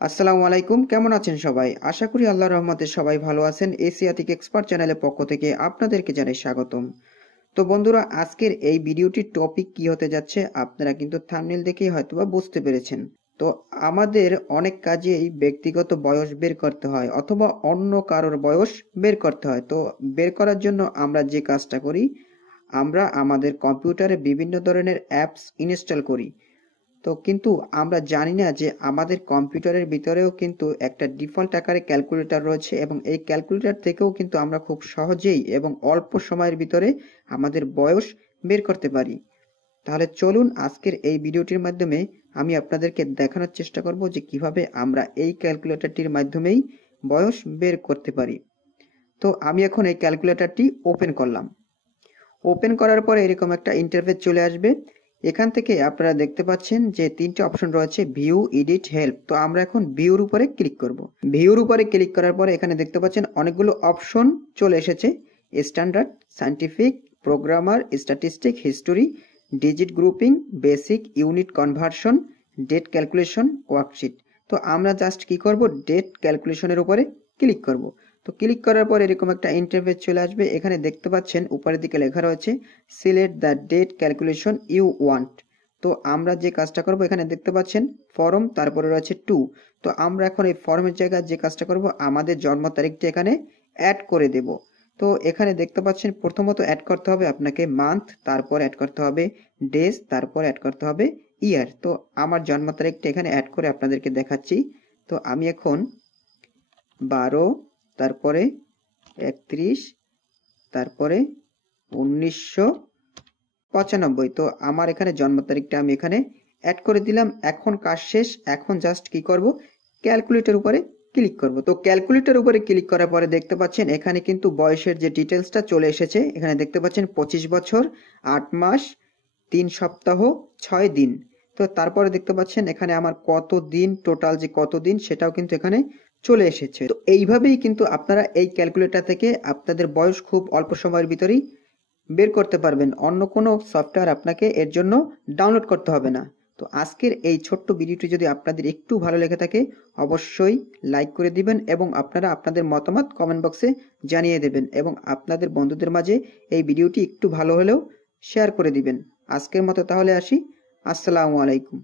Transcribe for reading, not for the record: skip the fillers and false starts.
আসসালামু আলাইকুম, কেমন আছেন সবাই? আশা করি আল্লাহর রহমতে সবাই ভালো আছেন। এশিয়াটিক এক্সপার্ট চ্যানেলের পক্ষ থেকে আপনাদেরকে জানাই স্বাগতম। তো বন্ধুরা, আজকের এই ভিডিওটির টপিক কি হতে যাচ্ছে আপনারা কিন্তু থাম্বনেল দেখেই হয়তোবা বুঝতে পেরেছেন। তো আমাদের অনেক কাজেই ব্যক্তিগত বয়স বের করতে হয় অথবা অন্য কারোর বয়স বের করতে হয়। তো বের করার জন্য আমরা যে কাজটা করি, আমরা আমাদের কম্পিউটারে বিভিন্ন ধরনের অ্যাপস ইনস্টল করি। তো কিন্তু আমরা জানি না যে আমাদের কম্পিউটারের ভিতরেও কিন্তু একটা ডিফল্ট আকারে ক্যালকুলেটর রয়েছে এবং এই ক্যালকুলেটর থেকেও কিন্তু আমরা খুব সহজেই এবং অল্প সময়ের ভিতরে আমাদের বয়স বের করতে পারি। তাহলে চলুন আজকের এই ভিডিওটির মাধ্যমে আমি আপনাদেরকে দেখানোর চেষ্টা করব যে কিভাবে আমরা এই ক্যালকুলেটরটির মাধ্যমেই বয়স বের করতে পারি। তো আমি এখন এই ক্যালকুলেটরটি ওপেন করলাম। ওপেন করার পরে এরকম একটা ইন্টারফেস চলে আসবে। এখান থেকে আপনারা দেখতে পাচ্ছেন যে তিনটে অপশন রয়েছে, ভিউ, এডিট, হেল্প। তো আমরা এখন ভিউর উপরে ক্লিক করব। ভিউর উপরে ক্লিক করার পরে এখানে দেখতে পাচ্ছেন অনেকগুলো অপশন চলে এসেছে। Standard, scientific, programmer, statistic, history, digit grouping, basic, unit conversion, date calculation, worksheet. তো আমরা জাস্ট কি করব, ডেট ক্যালকুলেশনের উপরে ক্লিক করব। তো ক্লিক করার পর এরকম একটা ইন্টারফেস চলে আসবে। এখানে দেখতে পাচ্ছেন উপরের দিকে লেখা রয়েছে select the date calculation you want. তো আমরা যে কাজটা করব, এখানে দেখতে পাচ্ছেন ফর্ম, তারপরে রয়েছে টু। তো আমরা এখন এই ফর্মের জায়গায় যে কাজটা করব, আমাদের জন্ম তারিখটা এখানে অ্যাড করে দেব। তো এখানে দেখতে পাচ্ছেন প্রথমত অ্যাড করতে হবে আপনাকে মান্থ, তারপর অ্যাড করতে হবে ডেজ, তারপর অ্যাড করতে হবে ইয়ার। তো আমার জন্ম তারিখটা এখানে অ্যাড করে আপনাদেরকে দেখাচ্ছি। তো আমি এখন 12, তারপরে 31, তারপরে 1995। তো আমার এখানে জন্ম তারিখটা আমি এখানে অ্যাড করে দিলাম। এখন কাজ শেষ। এখন জাস্ট কি করব, ক্যালকুলেটর উপরে ক্লিক করব। তো ক্যালকুলেটর উপরে ক্লিক করার পরে দেখতে পাচ্ছেন এখানে কিন্তু বয়সের যে ডিটেলসটা চলে এসেছে। এখানে দেখতে পাচ্ছেন 25 বছর 8 মাস 3 সপ্তাহ 6 দিন। তো তারপরে দেখতে পাচ্ছেন এখানে আমার কত দিন, টোটাল যে কত দিন সেটাও কিন্তু এখানে চলে এসেছে। তো এইভাবেই কিন্তু আপনারা এই ক্যালকুলেটর থেকে আপনাদের বয়স খুব অল্প সময়ের ভিতরেই বের করতে পারবেন। অন্য কোনো সফটওয়্যার আপনাকে এর জন্য ডাউনলোড করতে হবে না। তো আজকের এই ছোট্ট ভিডিওটি যদি আপনাদের একটু ভালো লেগে থাকে অবশ্যই লাইক করে দিবেন এবং আপনারা আপনাদের মতামত কমেন্ট বক্সে জানিয়ে দেবেন এবং আপনাদের বন্ধুদের মাঝে এই ভিডিওটি একটু ভালো হলেও শেয়ার করে দিবেন। আজকের মতো তাহলে আসি। আসসালামু আলাইকুম।